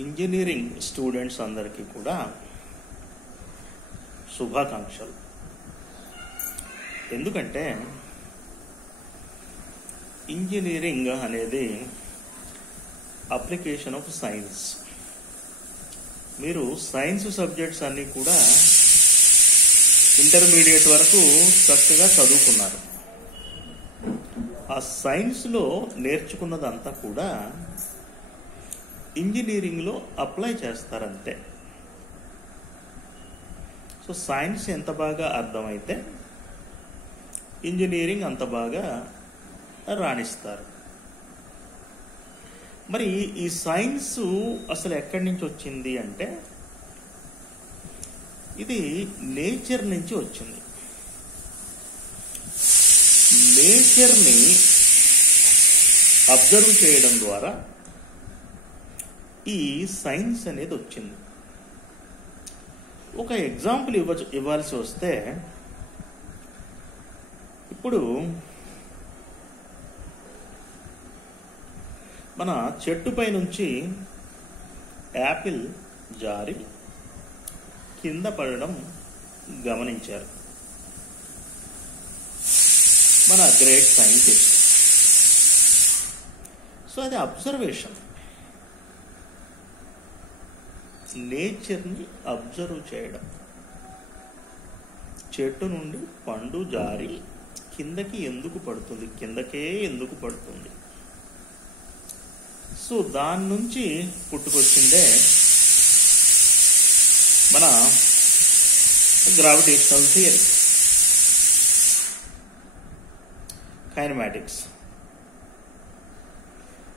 Engineering students అందరికీ కూడా శుభాకాంక్షలు. ఎందుకంటే ఇంజనీరింగ్ అనేది అప్లికేషన్ ఆఫ్ సైన్స్. మీరు సైన్స్ సబ్జెక్ట్స్ అన్నీ కూడా ఇంటర్మీడియట్ వరకు చక్కగా చదువుకున్నారు. ఆ సైన్స్లో నేర్చుకున్నదంతా కూడా ఇంజనీరింగ్లో అప్లై చేస్తారంతే. సో సైన్స్ ఎంత బాగా అర్థమైతే ఇంజనీరింగ్ అంత బాగా రాణిస్తారు. మరి ఈ సైన్స్ అసలు ఎక్కడి నుంచి వచ్చింది అంటే ఇది నేచర్ నుంచి వచ్చింది. నేచర్ని అబ్జర్వ్ చేయడం ద్వారా ఈ సైన్స్ అనేది వచ్చింది. ఒక ఎగ్జాంపుల్ ఇవ్వాల్సి వస్తే, ఇప్పుడు మన చెట్టుపై నుంచి యాపిల్ జారి కింద పడడం గమనించారు మన గ్రేట్ సైంటిస్ట్. సో అది అబ్జర్వేషన్. నేచర్ని అబ్జర్వ్ చేయడం. చెట్టు నుండి పండు జారి కిందకి ఎందుకు పడుతుంది, కిందకే ఎందుకు పడుతుంది? సో దాని నుంచి పుట్టుకొచ్చిందే మన గ్రావిటేషనల్ థియరీ, కైనమాటిక్స్.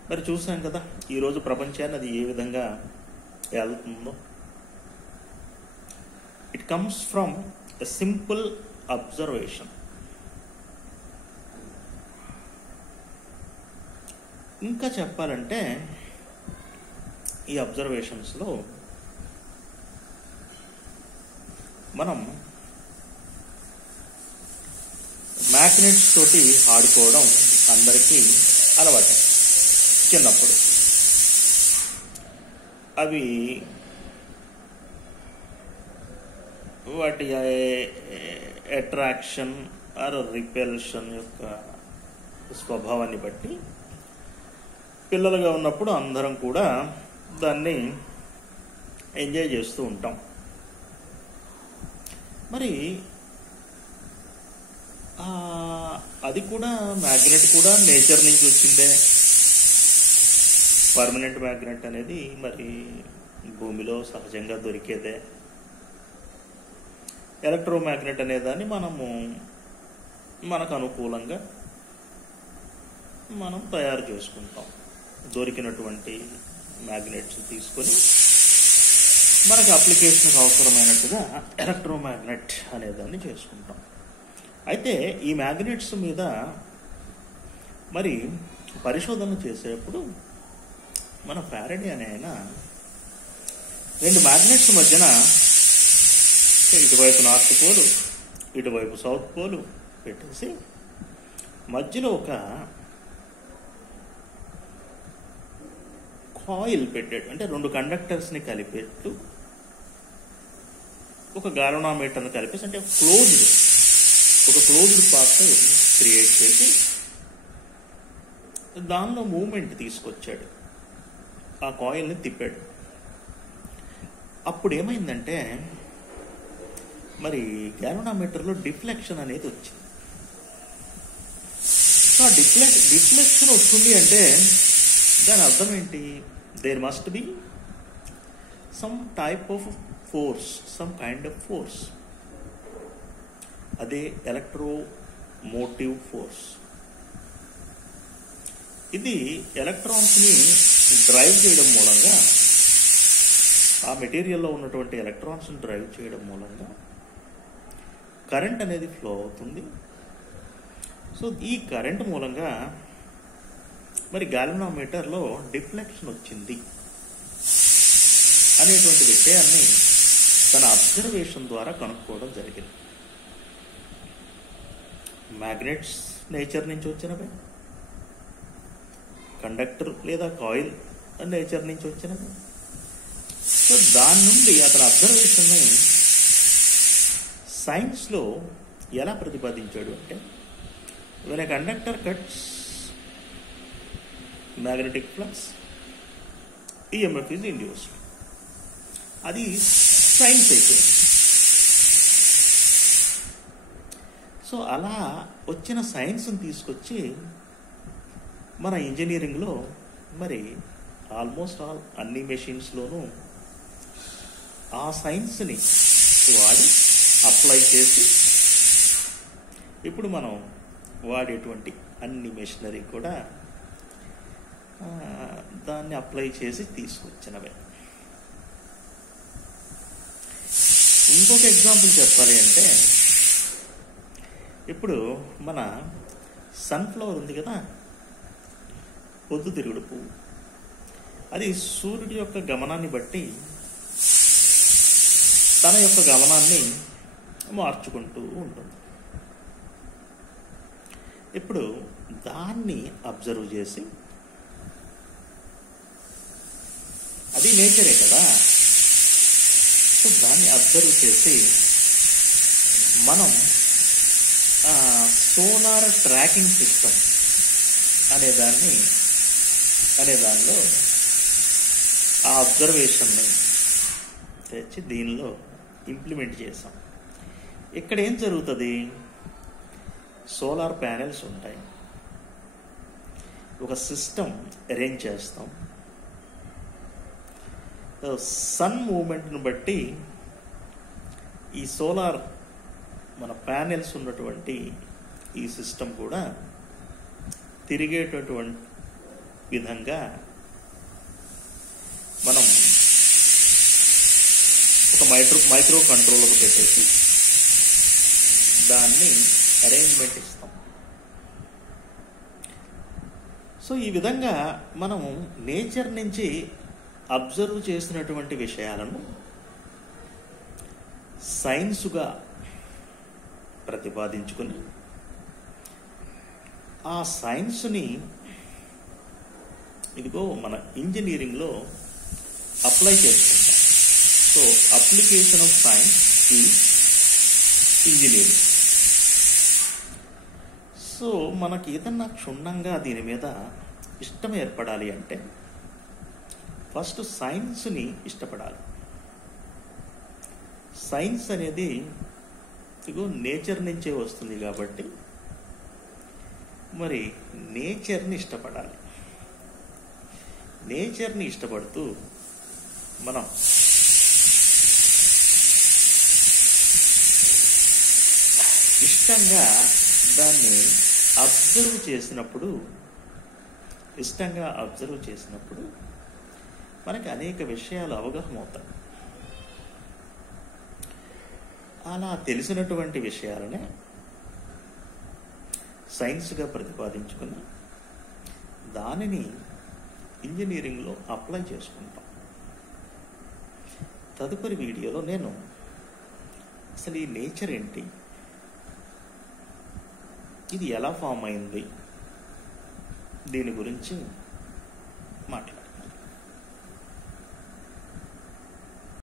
మరి చూసాం కదా ఈరోజు ప్రపంచాన్ని అది ఏ విధంగా వెళ్తుందో. It comes from a simple observation. ఇంకా చెప్పాలంటే ఈ అబ్జర్వేషన్స్లో మనం మ్యాగ్నెట్స్ తోటి ఆడుకోవడం అందరికీ అలవాటే చిన్నప్పుడు. అవి వాటి అట్రాక్షన్ ఆర్ రిపెల్షన్ యొక్క స్వభావాన్ని బట్టి పిల్లలుగా ఉన్నప్పుడు అందరం కూడా దాన్ని ఎంజాయ్ చేస్తూ ఉంటాం. మరి అది కూడా మ్యాగ్నెట్ కూడా నేచర్ నుంచి వచ్చిందే. పర్మనెంట్ మ్యాగ్నెట్ అనేది మరి భూమిలో సహజంగా దొరికేదే. ఎలక్ట్రోమ్యాగ్నెట్ అనేదాన్ని మనకు అనుకూలంగా మనం తయారు చేసుకుంటాం. దొరికినటువంటి మ్యాగ్నెట్స్ తీసుకొని మనకు అప్లికేషన్కి అవసరమైనట్టుగా ఎలక్ట్రోమ్యాగ్నెట్ అనేదాన్ని చేసుకుంటాం. అయితే ఈ మ్యాగ్నెట్స్ మీద మరి పరిశోధనలు చేసేటప్పుడు మన ఫారడే అనే ఆయన రెండు మ్యాగ్నెట్స్ మధ్యన ఇటువైపు నార్త్ పోలు ఇటువైపు సౌత్ పోలు పెట్టేసి మధ్యలో ఒక కాయిల్ పెట్టాడు. అంటే రెండు కండక్టర్స్ని కలిపేట్టు ఒక గాల్వనోమీటర్ని కలిపేసి, అంటే ఒక క్లోజ్డ్ పాత్ క్రియేట్ చేసి దానిలో మూమెంట్ తీసుకొచ్చాడు. ఆ కాయిల్ని తిప్పాడు. అప్పుడు ఏమైందంటే మరి గాల్వనోమీటర్లో డిఫ్లెక్షన్ అనేది వచ్చింది. సో ఆ డిఫ్లెక్షన్ వస్తుంది అంటే దాని అర్థం ఏంటి? There must be some type of force, some kind of force. అదే ఎలక్ట్రోమోటివ్ ఫోర్స్. ఇది ఎలక్ట్రాన్స్ని డ్రైవ్ చేయడం మూలంగా, ఆ మెటీరియల్లో ఉన్నటువంటి ఎలక్ట్రాన్స్ని డ్రైవ్ చేయడం మూలంగా కరెంట్ అనేది ఫ్లో అవుతుంది. సో ఈ కరెంట్ మూలంగా మరి గాల్వనోమీటర్లో డిఫ్లెక్షన్ వచ్చింది అనేటువంటి విషయాన్ని తన అబ్జర్వేషన్ ద్వారా కనుక్కోవడం జరిగింది. మ్యాగ్నెట్స్ నేచర్ నుంచి వచ్చినవే, కండక్టర్ లేదా కాయిల్ నేచర్ నుంచి వచ్చినవి, సో దాని నుండి అతని అబ్జర్వేషన్ని సైన్స్లో ఎలా ప్రతిపాదించాడు అంటే, when a conductor cuts magnetic flux EMF is induced. అది సైన్స్ అయితే. సో అలా వచ్చిన సైన్స్ని తీసుకొచ్చి మన ఇంజనీరింగ్లో మరి ఆల్మోస్ట్ అన్ని మెషిన్స్లోనూ ఆ సైన్స్ని వాడి అప్లై చేసి ఇప్పుడు మనం వాడేటువంటి అన్ని మెషినరీ కూడా దాన్ని అప్లై చేసి తీసుకొచ్చినవే. ఇంకొక ఎగ్జాంపుల్ చెప్పాలి అంటే, ఇప్పుడు మన సన్ఫ్లవర్ ఉంది కదా, పొద్దుతిరుగుడు పువ్వు, అది సూర్యుడి యొక్క గమనాన్ని బట్టి తన యొక్క గమనాన్ని మార్చుకుంటూ ఉంటుంది. ఇప్పుడు దాన్ని అబ్జర్వ్ చేసి, అది నేచరే కదా, సో దాన్ని అబ్జర్వ్ చేసి మనం సోలార్ ట్రాకింగ్ సిస్టమ్ అనే దానిలో ఆ అబ్జర్వేషన్ని తెచ్చి దీనిలో ఇంప్లిమెంట్ చేసాం. ఇక్కడ ఏం జరుగుతుంది, సోలార్ ప్యానెల్స్ ఉంటాయి, ఒక సిస్టమ్ అరేంజ్ చేస్తాం. సన్ మూమెంట్ను బట్టి ఈ సోలార్ మన ప్యానెల్స్ ఉన్నటువంటి ఈ సిస్టమ్ కూడా తిరిగేటటువంటి విధంగా మనం ఒక మైక్రో కంట్రోలర్ పెట్టేసి దాన్ని అరేంజ్మెంట్ ఇస్తాం. సో ఈ విధంగా మనము నేచర్ నుంచి అబ్జర్వ్ చేసినటువంటి విషయాలను సైన్సుగా ప్రతిపాదించుకుని ఆ సైన్స్ని ఇదిగో మన ఇంజనీరింగ్లో అప్లై చేసుకుంటాం. So application of science is engineering. So మనకి ఏదన్నా క్షుణ్ణంగా దీని మీద ఇష్టం ఏర్పడాలి అంటే ఫస్ట్ సైన్స్ని ఇష్టపడాలి. సైన్స్ అనేది ఇగో నేచర్ నుంచే వస్తుంది కాబట్టి మరి నేచర్ని ఇష్టపడాలి. నేచర్ని ఇష్టపడుతూ మనం ఇష్టంగా దాన్ని అబ్జర్వ్ చేసినప్పుడు మనకి అనేక విషయాలు అవగాహన అవుతాయి. అలా తెలిసినటువంటి విషయాలనే సైన్స్గా ప్రతిపాదించుకుని దానిని ఇంజనీరింగ్లో అప్లై చేసుకుంటాం. తదుపరి వీడియోలో నేను అసలు ఈ నేచర్ ఏంటి, ఇది ఎలా ఫామ్ అయింది, దీని గురించి